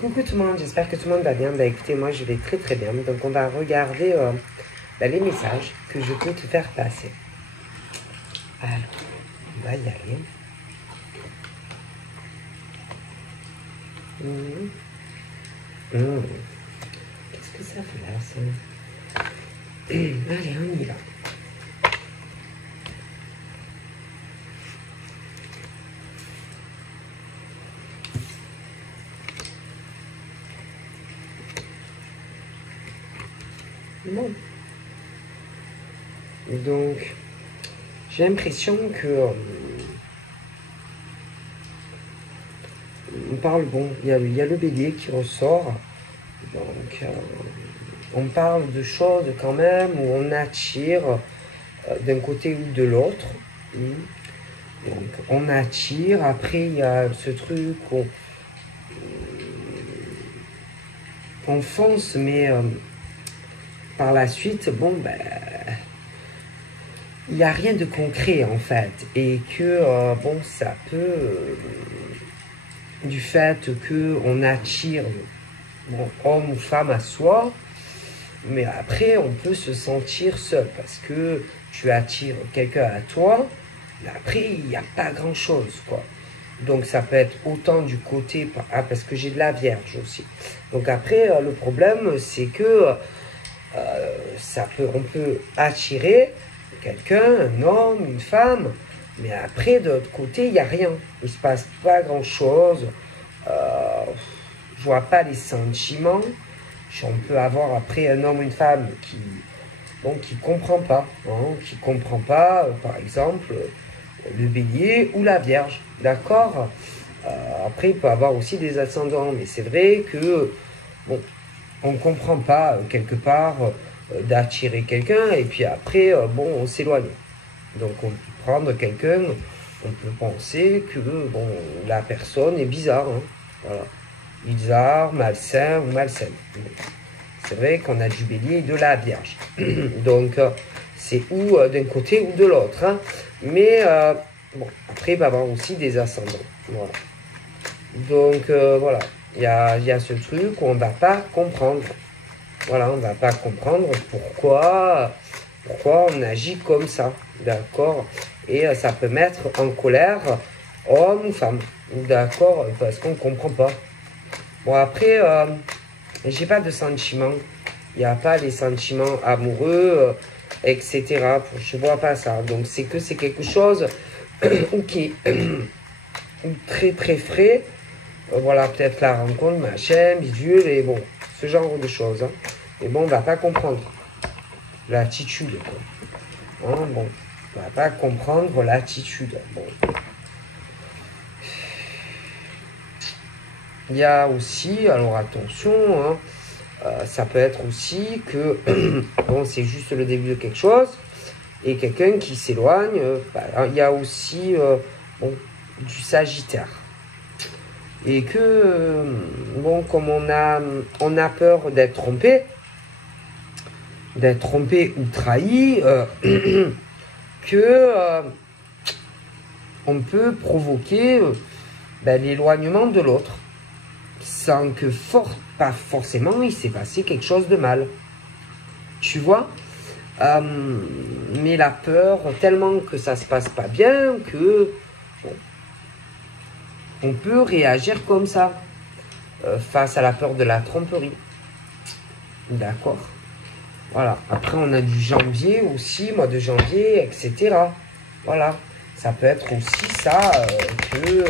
Coucou tout le monde, j'espère que tout le monde va bien. Bah écoutez, moi je vais très très bien. Donc on va regarder les messages que je peux te faire passer. Alors, on va y aller. Qu'est-ce que ça fait là, ça? Allez, on y va. Bon. Donc, j'ai l'impression que on parle, bon, il y a le bélier qui ressort. Donc, on parle de choses quand même où on attire d'un côté ou de l'autre. Donc, on attire. Après, il y a ce truc où on fonce, mais par la suite, bon, ben, il n'y a rien de concret en fait. Et que, bon, ça peut, du fait qu'on attire bon, homme ou femme à soi, mais après, on peut se sentir seul parce que tu attires quelqu'un à toi, mais après, il n'y a pas grand-chose, quoi. Donc, ça peut être autant du côté... Ah, parce que j'ai de la Vierge aussi. Donc, après, le problème, c'est que on peut attirer quelqu'un, un homme, une femme, mais après, de l'autre côté, il n'y a rien. Il ne se passe pas grand-chose. Je vois pas les sentiments. On peut avoir après un homme ou une femme qui comprend pas, hein, qui comprend pas, par exemple, le bélier ou la Vierge, d'accord. Après, il peut avoir aussi des ascendants, mais c'est vrai que, bon, on ne comprend pas, quelque part, d'attirer quelqu'un, et puis après, bon, on s'éloigne. Donc, on peut prendre quelqu'un, on peut penser que, bon, la personne est bizarre, hein, voilà. Bizarre, malsain ou malsaine. C'est vrai qu'on a du bélier et de la Vierge. Donc, c'est ou d'un côté ou de l'autre. Hein. Mais, bon, après, il va y avoir aussi des ascendants. Voilà. Donc, voilà. Il y a ce truc où on ne va pas comprendre. Voilà, on ne va pas comprendre pourquoi on agit comme ça. D'accord. Et ça peut mettre en colère homme ou femme. D'accord. Parce qu'on ne comprend pas. Bon, après, j'ai pas de sentiments. Il n'y a pas les sentiments amoureux, etc. Je vois pas ça. Donc, c'est que c'est quelque chose ou qui est très, très frais. Voilà, peut-être la rencontre, machin, bidule, et bon, ce genre de choses. Hein. Mais bon, on va pas comprendre l'attitude. Hein, bon, on va pas comprendre l'attitude. Bon. Il y a aussi, alors attention, hein, ça peut être aussi que, bon, c'est juste le début de quelque chose, et quelqu'un qui s'éloigne, il y a aussi, bon, du Sagittaire. Et que, bon, comme on a peur d'être trompé ou trahi, que on peut provoquer l'éloignement de l'autre. Sans que, pas forcément, il s'est passé quelque chose de mal. Tu vois, mais la peur, tellement que ça se passe pas bien, que bon, on peut réagir comme ça, face à la peur de la tromperie. D'accord. Voilà. Après, on a du janvier aussi, mois de janvier, etc. Voilà. Ça peut être aussi ça, que...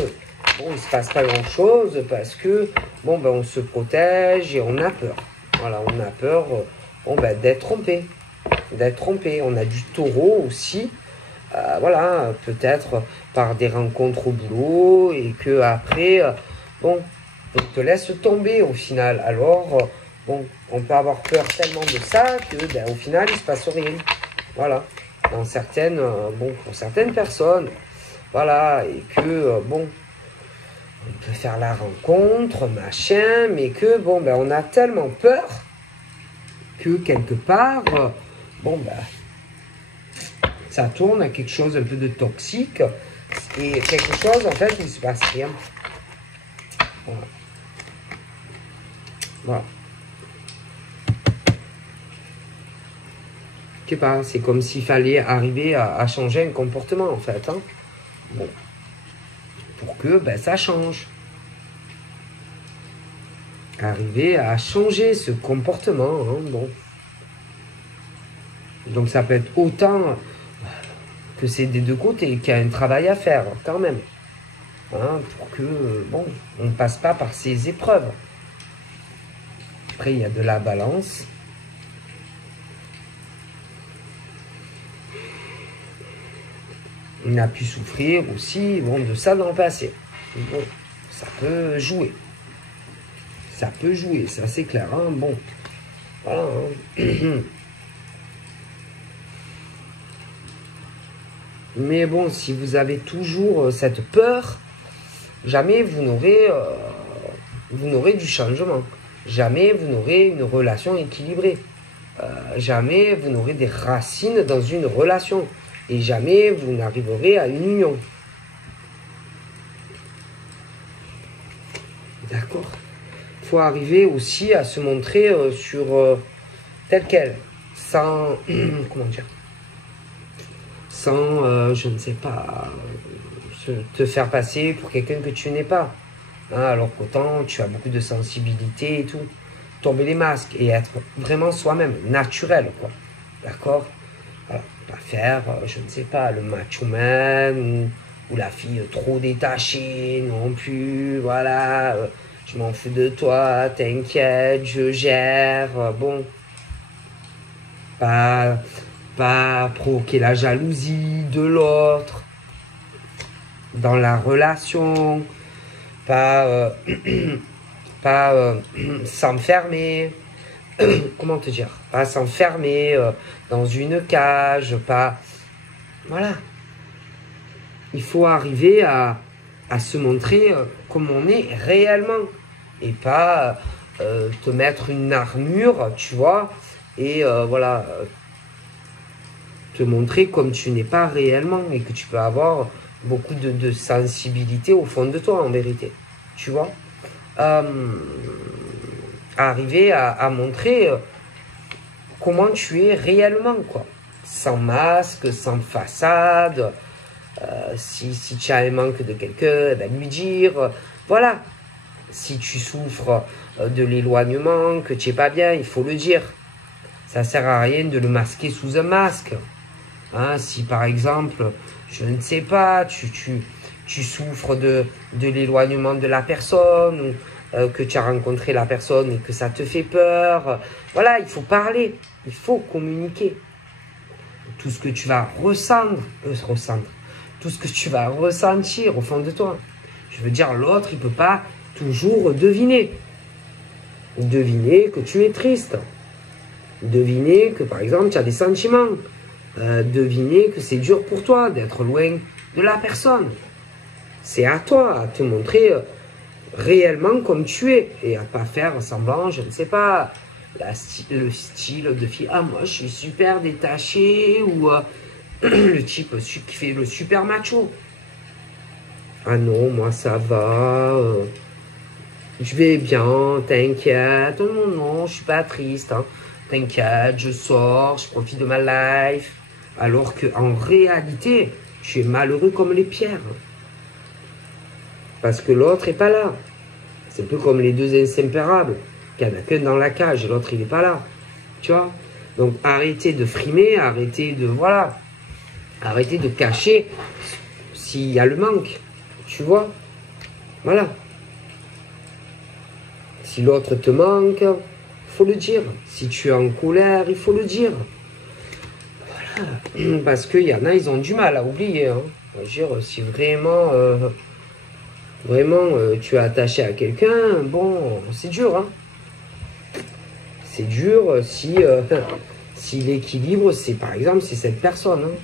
Bon, il ne se passe pas grand-chose parce que, bon, ben, on se protège et on a peur. Voilà, on a peur, bon, ben, d'être trompé. D'être trompé. On a du taureau aussi. Voilà, peut-être par des rencontres au boulot et que après, bon, on te laisse tomber au final. Alors, bon, on peut avoir peur tellement de ça que, ben, au final, il ne se passe rien. Voilà. Dans certaines, bon, pour certaines personnes. Voilà, et que, bon... On peut faire la rencontre, machin, mais que, bon, ben, on a tellement peur que, quelque part, bon, ben, ça tourne à quelque chose un peu de toxique et quelque chose, en fait, il ne se passe rien. Voilà. Voilà. Je sais pas, c'est comme s'il fallait arriver à changer un comportement, en fait. Hein. Bon. Pour que ben, ça change. Arriver à changer ce comportement. Hein, bon. Donc ça peut être autant que c'est des deux côtés, qu'il y a un travail à faire quand même. Hein, pour que, bon, on ne passe pas par ces épreuves. Après, il y a de la balance. On a pu souffrir aussi, bon, de ça dans le passé. Bon, ça peut jouer. Ça peut jouer, ça c'est clair. Hein, bon, voilà. Hein. Mais bon, si vous avez toujours cette peur, jamais vous n'aurez du changement. Jamais vous n'aurez une relation équilibrée. Jamais vous n'aurez des racines dans une relation. Et jamais vous n'arriverez à une union. D'accord. Il faut arriver aussi à se montrer tel quel. Sans... comment dire, sans, je ne sais pas, te faire passer pour quelqu'un que tu n'es pas. Hein, alors qu'autant tu as beaucoup de sensibilité et tout. Tomber les masques et être vraiment soi-même, naturel, quoi. D'accord? Voilà. Pas faire, je ne sais pas, le macho man ou la fille trop détachée non plus. Voilà, je m'en fous de toi, t'inquiète, je gère. Bon, pas provoquer la jalousie de l'autre dans la relation, pas s'enfermer, comment te dire, pas s'enfermer dans une cage, pas, voilà. Il faut arriver à se montrer comme on est réellement et pas te mettre une armure, tu vois, et voilà, te montrer comme tu n'es pas réellement et que tu peux avoir beaucoup de sensibilité au fond de toi en vérité, tu vois. Arriver à montrer comment tu es réellement, quoi. Sans masque, sans façade. Si tu as un manque de quelqu'un, ben lui dire. Voilà. Si tu souffres de l'éloignement, que tu n'es pas bien, il faut le dire. Ça ne sert à rien de le masquer sous un masque. Hein, si par exemple, je ne sais pas, tu souffres de l'éloignement de la personne ou que tu as rencontré la personne et que ça te fait peur. Voilà, il faut parler, il faut communiquer. Tout ce que tu vas tout ce que tu vas ressentir au fond de toi. Je veux dire, l'autre, il ne peut pas toujours deviner. Deviner que tu es triste. Deviner que, par exemple, tu as des sentiments. Deviner que c'est dur pour toi d'être loin de la personne. C'est à toi à te montrer réellement comme tu es et à pas faire semblant, je ne sais pas, le style de fille, ah moi je suis super détaché ou le type qui fait le super macho. Ah non, moi ça va, je vais bien, t'inquiète, non, non, je suis pas triste, hein. T'inquiète, je sors, je profite de ma life. Alors qu'en réalité, tu es malheureux comme les pierres. Parce que l'autre n'est pas là. C'est un peu comme les deux insépaраbles. Il n'y en a qu'un dans la cage et l'autre, il n'est pas là. Tu vois? Donc, arrêtez de frimer, arrêtez de... Voilà. Arrêtez de cacher s'il y a le manque. Tu vois? Voilà. Si l'autre te manque, il faut le dire. Si tu es en colère, il faut le dire. Voilà. Parce qu'il y en a, ils ont du mal à oublier. Hein. Je veux dire, si vraiment... tu es attaché à quelqu'un, bon, c'est dur, hein. C'est dur si l'équilibre, c'est par exemple, c'est cette personne. Hein.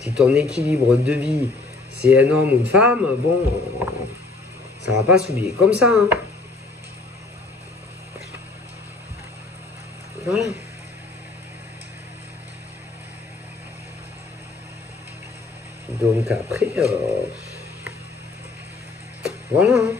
Si ton équilibre de vie, c'est un homme ou une femme, bon, ça va pas s'oublier comme ça. Hein. Voilà. Donc après... voilà. Hein.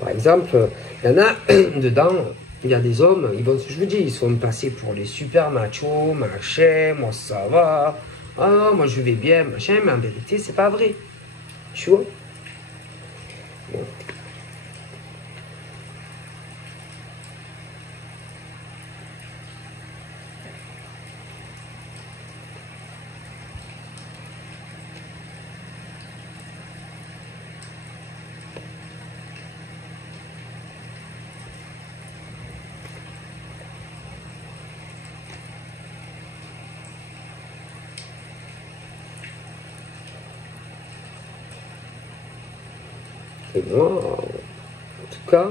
Par exemple, il y en a dedans, il y a des hommes, ils vont, je vous dis, ils sont passés pour les super machos, machin, moi ça va, ah, moi je vais bien, machin, mais en vérité, c'est pas vrai. Tu vois? Bon. Et moi, en tout cas,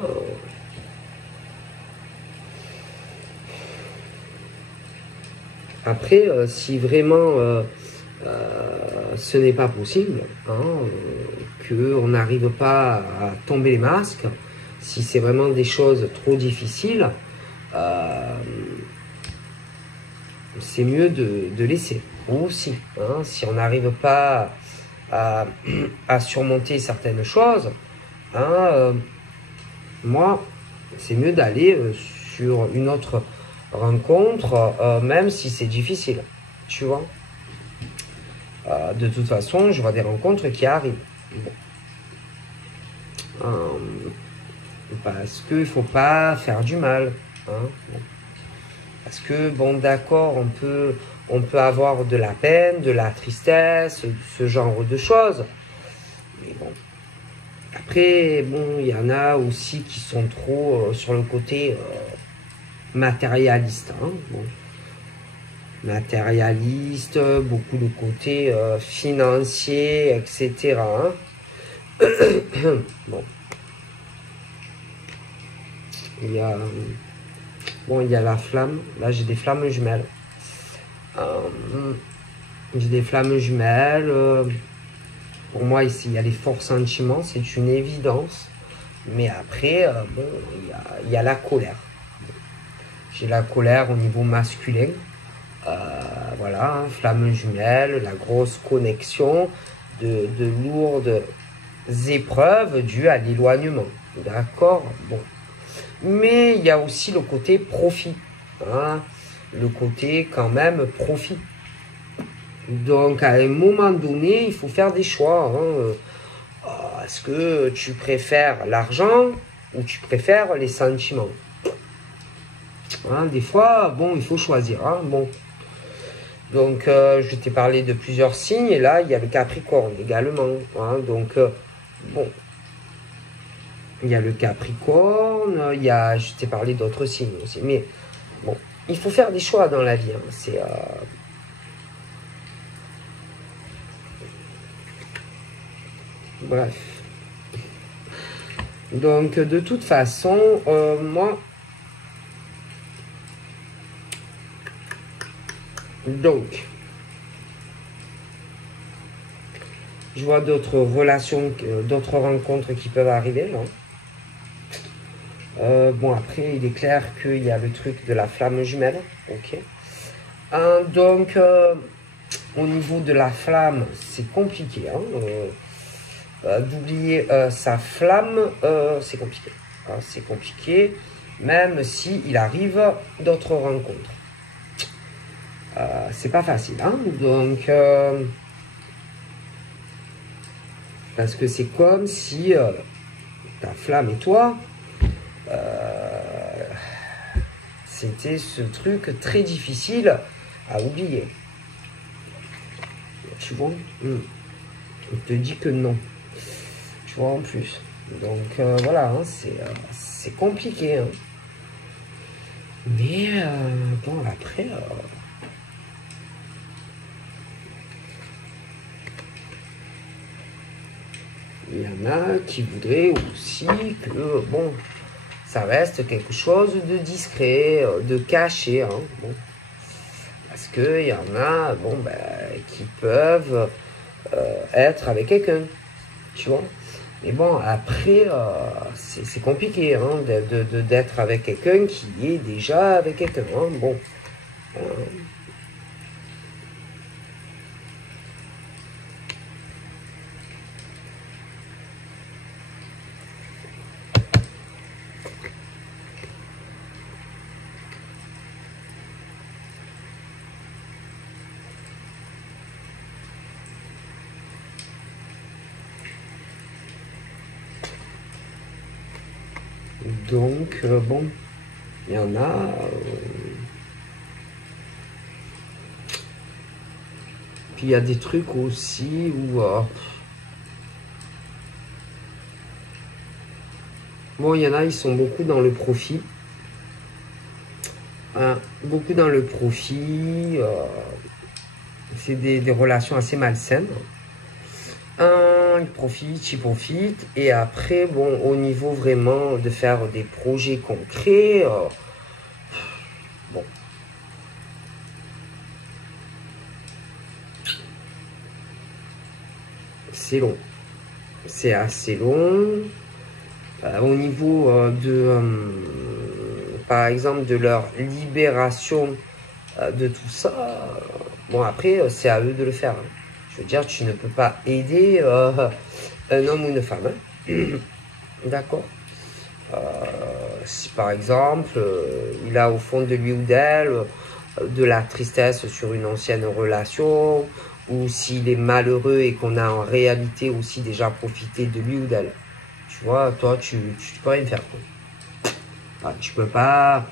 après, si vraiment ce n'est pas possible, hein, qu'on n'arrive pas à tomber les masques, si c'est vraiment des choses trop difficiles, c'est mieux de laisser. Aussi, hein, si on n'arrive pas à surmonter certaines choses, hein, moi, c'est mieux d'aller sur une autre rencontre, même si c'est difficile, tu vois. De toute façon, je vois des rencontres qui arrivent. Bon. Parce qu'il ne faut pas faire du mal. Hein. Bon. Parce que, bon, d'accord, on peut avoir de la peine, de la tristesse, ce genre de choses. Mais bon. Après, bon, il y en a aussi qui sont trop sur le côté matérialiste. Hein. Bon. Matérialiste, beaucoup de côté financier, etc. Hein. Bon. Il y a, bon, il y a la flamme. Là, j'ai des flammes jumelles. J'ai des flammes jumelles. Pour moi, ici, il y a les forts sentiments. C'est une évidence. Mais après, bon, il y a la colère. J'ai la colère au niveau masculin. Voilà, hein, flamme jumelle, la grosse connexion de lourdes épreuves dues à l'éloignement. D'accord? Bon. Mais il y a aussi le côté profit. Hein, le côté quand même profit. Donc à un moment donné, il faut faire des choix. Hein. Est-ce que tu préfères l'argent ou tu préfères les sentiments? Hein, des fois, bon, il faut choisir. Hein, bon. Donc je t'ai parlé de plusieurs signes et là, il y a le Capricorne également. Hein, donc bon. Il y a le Capricorne, je t'ai parlé d'autres signes aussi. Mais bon, il faut faire des choix dans la vie. Hein. C'est bref. Donc de toute façon, moi, donc, je vois d'autres relations, d'autres rencontres qui peuvent arriver. Là. Bon, après, il est clair qu'il y a le truc de la flamme jumelle. Ok. Donc, au niveau de la flamme, c'est compliqué. Hein, d'oublier sa flamme, c'est compliqué. Hein, c'est compliqué, même si il arrive d'autres rencontres. C'est pas facile. Hein, donc, parce que c'est comme si ta flamme et toi, c'était ce truc très difficile à oublier. Tu vois, on te dit que non. Tu vois, en plus. Donc, voilà, hein, c'est compliqué. Hein. Mais, bon, après... il y en a qui voudraient aussi que, bon, ça reste quelque chose de discret, de caché. Hein, bon. Parce qu'il y en a, bon, ben, qui peuvent être avec quelqu'un, tu vois. Mais bon, après, c'est compliqué hein, d'être avec quelqu'un qui est déjà avec quelqu'un. Hein, bon. Donc, bon, il y en a... Puis il y a des trucs aussi où... bon, il y en a, ils sont beaucoup dans le profit. Beaucoup dans le profit. C'est des relations assez malsaines. Ils profitent. Et après, bon, au niveau vraiment de faire des projets concrets, bon. C'est long. C'est assez long. Au niveau par exemple, de leur libération de tout ça, bon, après, c'est à eux de le faire. Hein. Je veux dire, tu ne peux pas aider un homme ou une femme. Hein. D'accord. Si par exemple, il a au fond de lui ou d'elle de la tristesse sur une ancienne relation, ou s'il est malheureux et qu'on a en réalité aussi déjà profité de lui ou d'elle. Tu vois, toi, tu peux rien faire. Quoi. Tu peux pas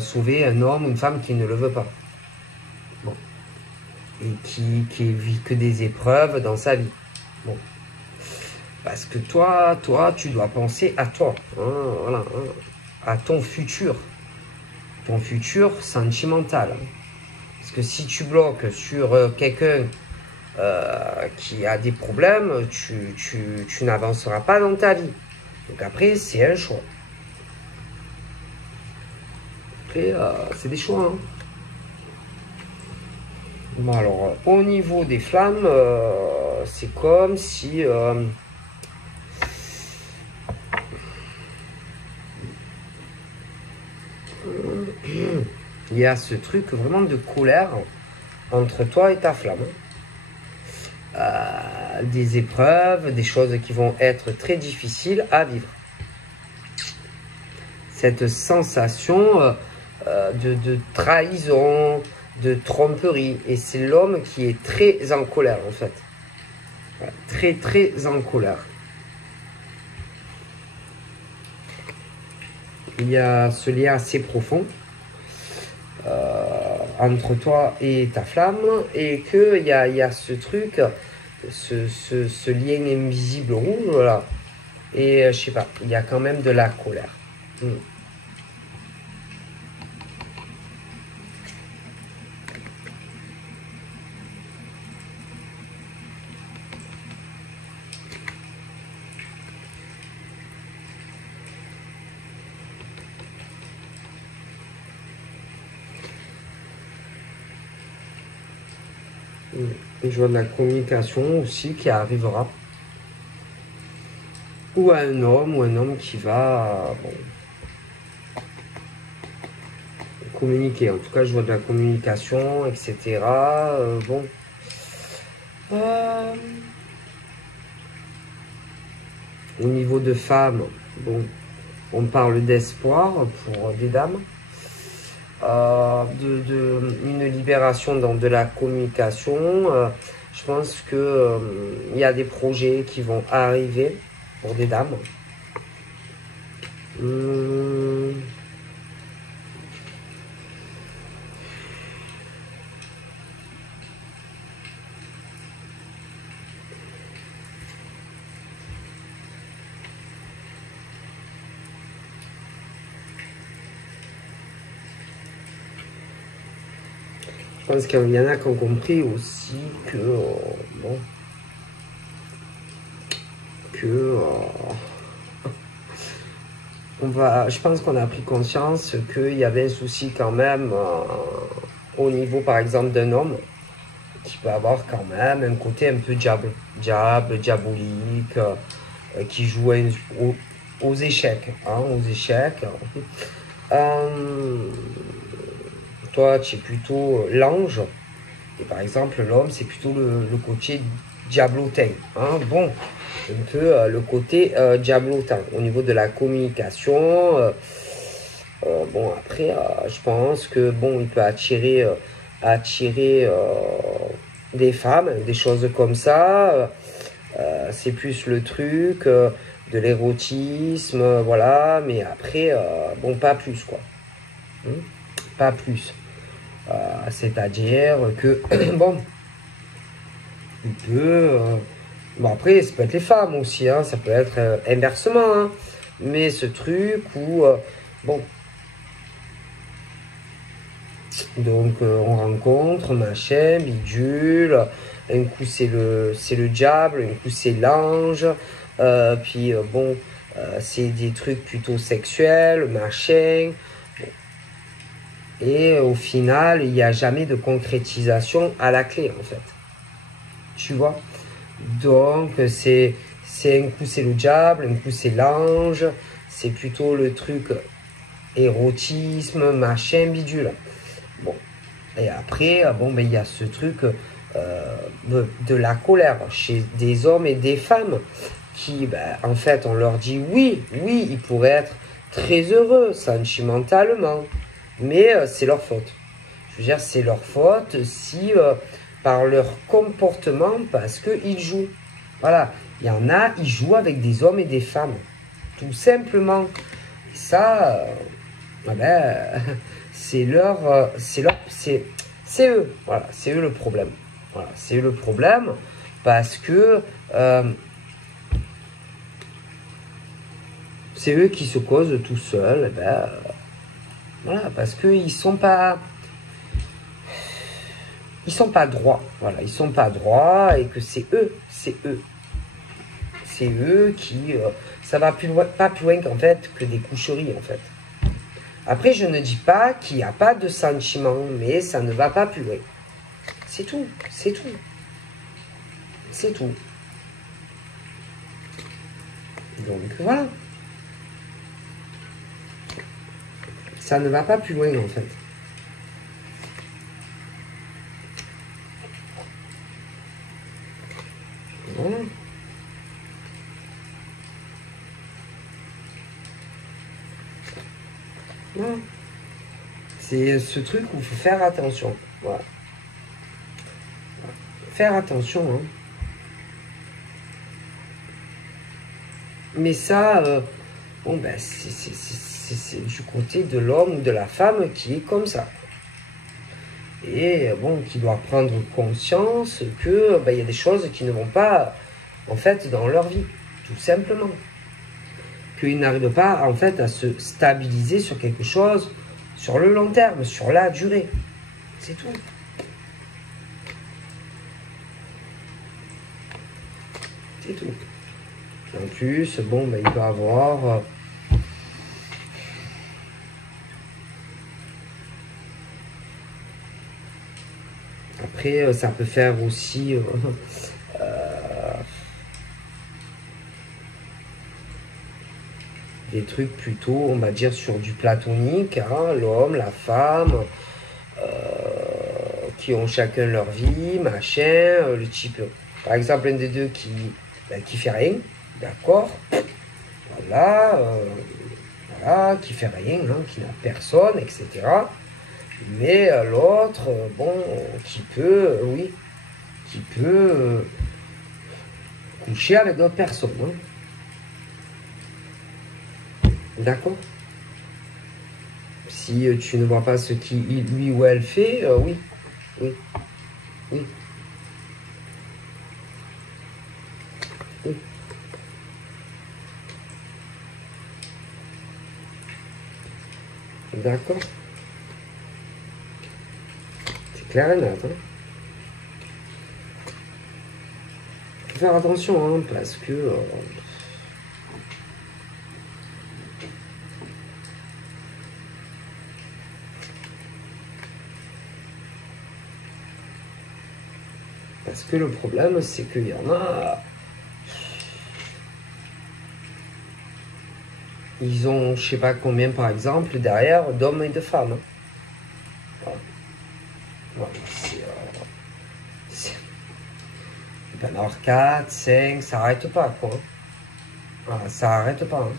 sauver un homme ou une femme qui ne le veut pas. Bon. Et qui vit que des épreuves dans sa vie. Bon. Parce que toi, tu dois penser à toi. Hein, voilà, hein, à ton futur. Ton futur sentimental. Parce que si tu bloques sur quelqu'un qui a des problèmes, tu n'avanceras pas dans ta vie. Donc après, c'est un choix. Après, c'est des choix. Hein. Bon, alors, au niveau des flammes, c'est comme si... il y a ce truc vraiment de colère entre toi et ta flamme. Des épreuves, des choses qui vont être très difficiles à vivre. Cette sensation de trahison, de tromperie. Et c'est l'homme qui est très en colère, en fait. Très, très en colère. Il y a ce lien assez profond entre toi et ta flamme, et qu'il y a ce truc, ce lien invisible rouge, là. Et je sais pas, il y a quand même de la colère. Et je vois de la communication aussi qui arrivera. Ou à un homme qui va communiquer. En tout cas, je vois de la communication, etc. Bon. Au niveau de femmes, bon, on parle d'espoir pour des dames. Une libération dans de la communication. Je pense que il y a des projets qui vont arriver pour des dames. Je pense qu'il y en a qui ont compris aussi que bon, que je pense qu'on a pris conscience qu'il y avait un souci quand même au niveau par exemple d'un homme qui peut avoir quand même un côté un peu diabolique, qui joue aux échecs, hein, aux échecs. Toi, tu es plutôt l'ange, et par exemple, l'homme, c'est plutôt le côté diablotin. Hein. Bon, un peu le côté diablotin au niveau de la communication. Bon, après, je pense que bon, il peut attirer des femmes, des choses comme ça. C'est plus le truc de l'érotisme, voilà, mais après, bon, pas plus, quoi. Hein, pas plus. C'est-à-dire que, bon, il peut... bon, après, ça peut être les femmes aussi, hein, ça peut être inversement, hein, mais ce truc où, bon, donc on rencontre, machin, bidule, un coup c'est le diable, un coup c'est l'ange, puis bon, c'est des trucs plutôt sexuels, machin, et au final, il n'y a jamais de concrétisation à la clé, en fait. Tu vois? Donc, c'est un coup c'est le diable, un coup c'est l'ange, c'est plutôt le truc érotisme, machin, bidule. Bon, et après, bon, ben, il y a ce truc de la colère chez des hommes et des femmes qui, ben, en fait, on leur dit oui, oui, ils pourraient être très heureux sentimentalement, mais c'est leur faute. Je veux dire, c'est leur faute si, par leur comportement, parce qu'ils jouent. Voilà, il y en a, ils jouent avec des hommes et des femmes, tout simplement. Et ça, ben, c'est eux, voilà, c'est eux le problème. Voilà, c'est eux le problème parce que c'est eux qui se causent tout seuls. Ben, voilà, parce qu'ils sont pas droits. Voilà, ils sont pas droits et que c'est eux qui ça va pas plus loin qu'en fait que des coucheries en fait. Après, je ne dis pas qu'il n'y a pas de sentiments, mais ça ne va pas plus loin. C'est tout, c'est tout. C'est tout. Donc, voilà. Ça ne va pas plus loin, en fait. Voilà. Voilà. C'est ce truc où il faut faire attention. Voilà. Faire attention, hein. Mais ça, bon, ben, c'est du côté de l'homme ou de la femme qui est comme ça. Et bon, qui doit prendre conscience que ben, y a des choses qui ne vont pas, en fait, dans leur vie, tout simplement. Qu'ils n'arrivent pas, en fait, à se stabiliser sur quelque chose, sur le long terme, sur la durée. C'est tout. C'est tout. En plus, bon, ben, il peut avoir... Après, ça peut faire aussi... des trucs plutôt, on va dire, sur du platonique, hein, l'homme, la femme, qui ont chacun leur vie, machin, le type, par exemple, un des deux qui fait rien, d'accord, voilà, voilà, qui fait rien, hein, qui n'a personne, etc. Mais l'autre, bon, qui peut, oui, qui peut coucher avec d'autres personnes, hein. D'accord? Si tu ne vois pas ce qu'il, lui ou elle fait, oui, oui, oui, oui. D'accord? C'est clair et net, hein? Faut faire attention, hein, parce que... parce que le problème, c'est qu'il y en a... Ils ont, je sais pas combien, par exemple, derrière, d'hommes et de femmes. Hein. Voilà. Voilà, il peut y en avoir 4, 5, ça n'arrête pas, quoi. Voilà, ça n'arrête pas. Hein.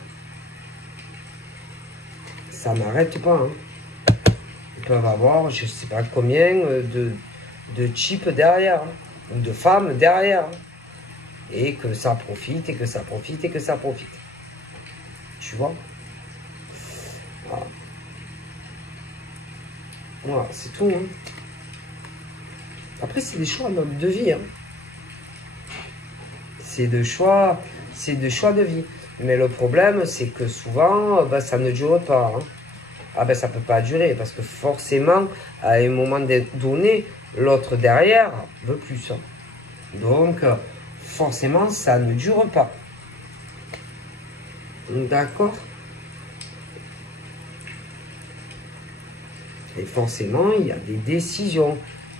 Ça n'arrête pas. Hein. Ils peuvent avoir, je sais pas combien, de types derrière. Hein. Ou de femmes derrière. Hein. et que ça profite, et que ça profite, et que ça profite. Tu vois? Voilà, voilà c'est tout. Hein. Après, c'est des choix de vie. Hein. C'est de choix de vie. Mais le problème, c'est que souvent, ben, ça ne dure pas. Hein. Ah ben, ça ne peut pas durer, parce que forcément, à un moment donné, l'autre derrière veut plus. Hein. Donc, forcément, ça ne dure pas. D'accord? Et forcément, il y a des décisions.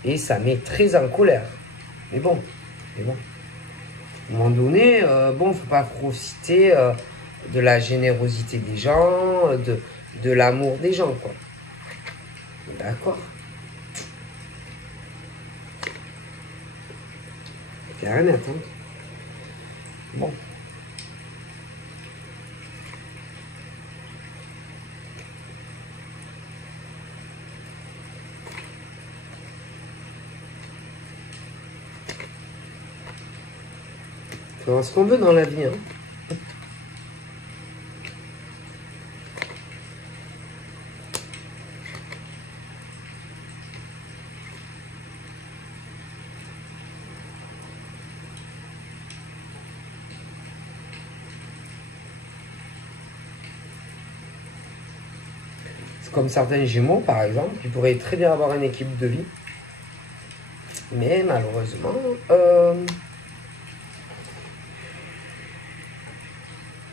Et ça met très en colère. Mais bon. À un moment donné, bon, faut pas profiter de la générosité des gens, de l'amour des gens, quoi. D'accord? C'est rien à attendre. Bon. Faut ce qu'on veut dans la vie, hein. C'est comme certains Gémeaux, par exemple, qui pourraient très bien avoir une équipe de vie. Mais malheureusement,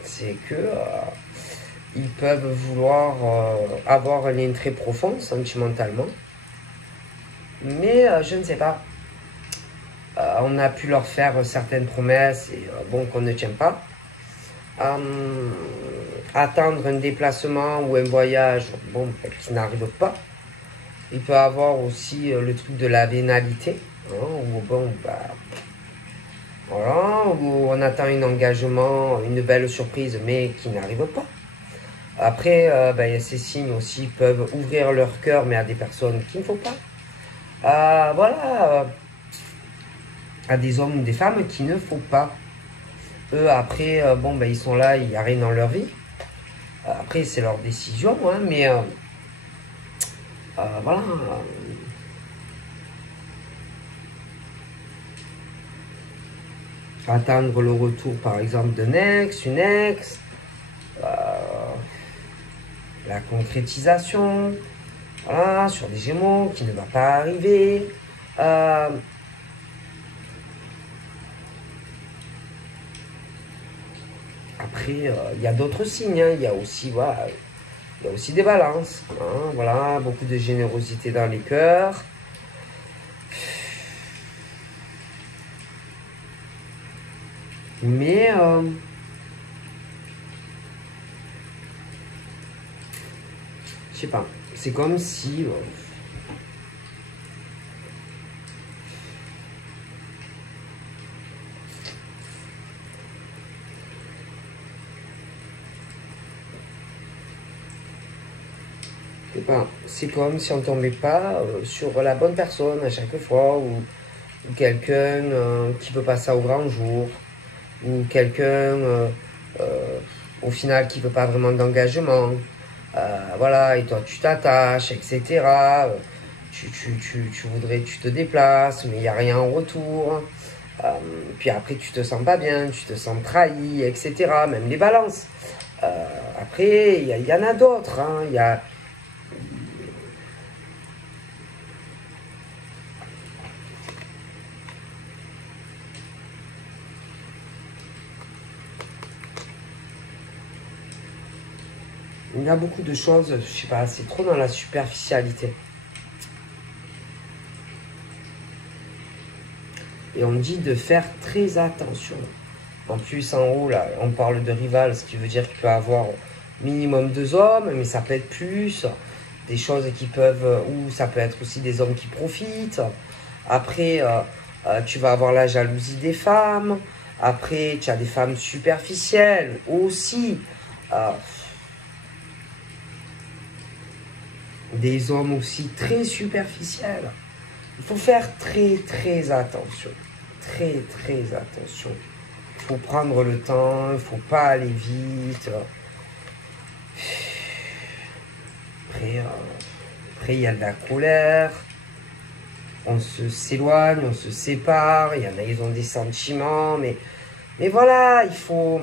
c'est que ils peuvent vouloir avoir un lien très profond sentimentalement. Mais je ne sais pas. On a pu leur faire certaines promesses et bon qu'on ne tient pas. Attendre un déplacement ou un voyage, bon, qui n'arrive pas. Il peut avoir aussi le truc de la vénalité, hein, où bon, bah, voilà, où on attend un engagement, une belle surprise, mais qui n'arrive pas. Après, bah, ces signes aussi peuvent ouvrir leur cœur, mais à des personnes qu'il ne faut pas. Voilà, à des hommes ou des femmes qu'il ne faut pas. Eux, après, bon, ben, ils sont là, il n'y a rien dans leur vie. Après, c'est leur décision, hein, mais voilà. Attendre le retour, par exemple, d'un ex, une ex. La concrétisation. Voilà, sur des Gémeaux qui ne va pas arriver. Après, il y a d'autres signes. Hein. Il y a aussi, voilà, il y a aussi des balances. Hein. Voilà, beaucoup de générosité dans les cœurs. Mais je sais pas. C'est comme si c'est comme si on ne tombait pas sur la bonne personne à chaque fois, ou quelqu'un qui peut pas ça au grand jour, ou quelqu'un au final qui veut pas vraiment d'engagement, voilà, et toi tu t'attaches, etc. Tu voudrais, tu te déplaces, mais il n'y a rien en retour. Puis après tu te sens pas bien, tu te sens trahi, etc. Même les balances. Après, il y en a d'autres, hein. Il y a beaucoup de choses, je sais pas, c'est trop dans la superficialité. Et on dit de faire très attention. En plus, en haut, là, on parle de rival, ce qui veut dire qu'il peut avoir minimum 2 hommes, mais ça peut être plus. Des choses qui peuvent, ou ça peut être aussi des hommes qui profitent. Après, tu vas avoir la jalousie des femmes. Après, tu as des femmes superficielles aussi. Des hommes aussi très superficiels. Il faut faire très, très attention. Très, très attention. faut prendre le temps, il faut pas aller vite. Après, il y a de la colère. On s'éloigne, on se sépare. Il y en a, ils ont des sentiments. Mais voilà, il faut...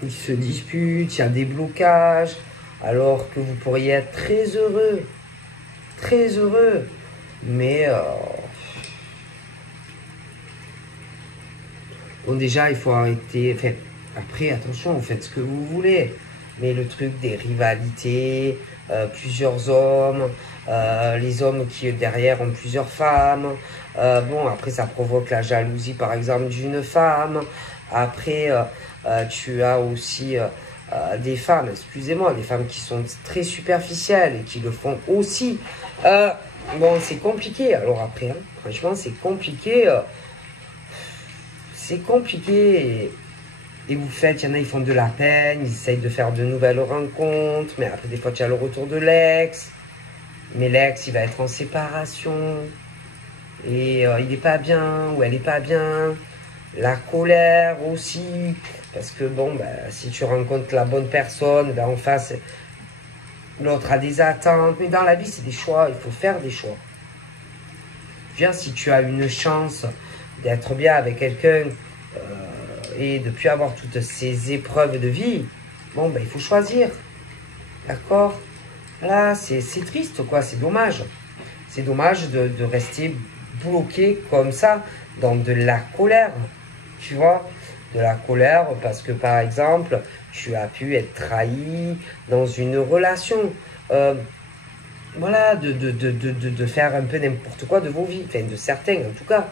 Ils se disputent, il y a des blocages. Alors que vous pourriez être très heureux. Très heureux. Mais... Bon, déjà, il faut arrêter... Enfin, après, attention, vous faites ce que vous voulez. Mais le truc des rivalités, plusieurs hommes, les hommes qui, derrière, ont plusieurs femmes. Bon, après, ça provoque la jalousie, par exemple, d'une femme. Après, tu as aussi des femmes, excusez-moi, des femmes qui sont très superficielles et qui le font aussi. Bon, c'est compliqué. Alors après, hein, franchement, c'est compliqué. C'est compliqué. Et vous faites, il y en a, ils font de la peine, ils essayent de faire de nouvelles rencontres, mais après, des fois, tu as le retour de l'ex. Mais l'ex, il va être en séparation. Et il n'est pas bien, ou elle n'est pas bien. La colère aussi. Parce que, bon, ben, si tu rencontres la bonne personne, ben, en face, l'autre a des attentes. Mais dans la vie, c'est des choix, il faut faire des choix. Je veux dire, si tu as une chance d'être bien avec quelqu'un et de ne plus avoir toutes ces épreuves de vie, bon, ben, il faut choisir. D'accord? Là, c'est triste, quoi. C'est dommage. C'est dommage de rester bloqué comme ça, dans de la colère. Tu vois? De la colère parce que, par exemple, tu as pu être trahi dans une relation. Voilà, de faire un peu n'importe quoi de vos vies. Enfin, de certains, en tout cas.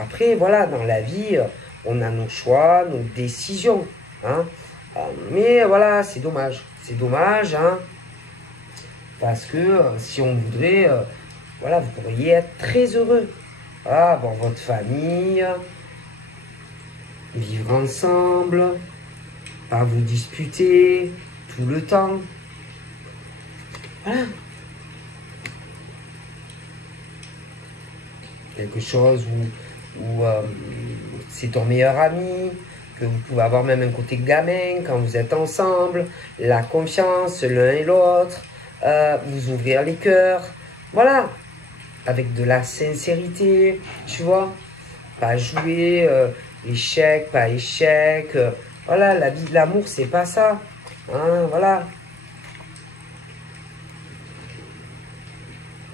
Après, voilà, dans la vie, on a nos choix, nos décisions. Hein. Mais voilà, c'est dommage. C'est dommage, hein. Parce que si on voudrait, voilà, vous pourriez être très heureux. Voilà, avoir votre famille, vivre ensemble, pas vous disputer tout le temps. Voilà. Quelque chose où c'est ton meilleur ami, que vous pouvez avoir même un côté gamin quand vous êtes ensemble, la confiance l'un et l'autre, vous ouvrir les cœurs, voilà, avec de la sincérité, tu vois, pas jouer échec, pas échec, voilà, la vie de l'amour, c'est pas ça, hein, voilà.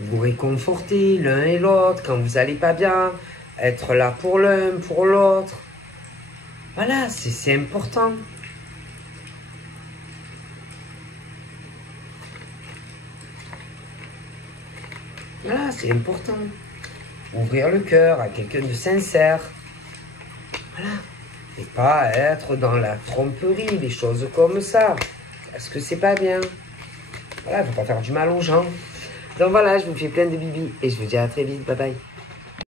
Vous réconforter l'un et l'autre quand vous n'allez pas bien, être là pour l'un, pour l'autre. Voilà, c'est important. Voilà, c'est important. Ouvrir le cœur à quelqu'un de sincère. Voilà. Et pas être dans la tromperie, des choses comme ça. Parce que c'est pas bien. Voilà, il ne faut pas faire du mal aux gens. Donc voilà, je vous fais plein de bibis et je vous dis à très vite. Bye bye.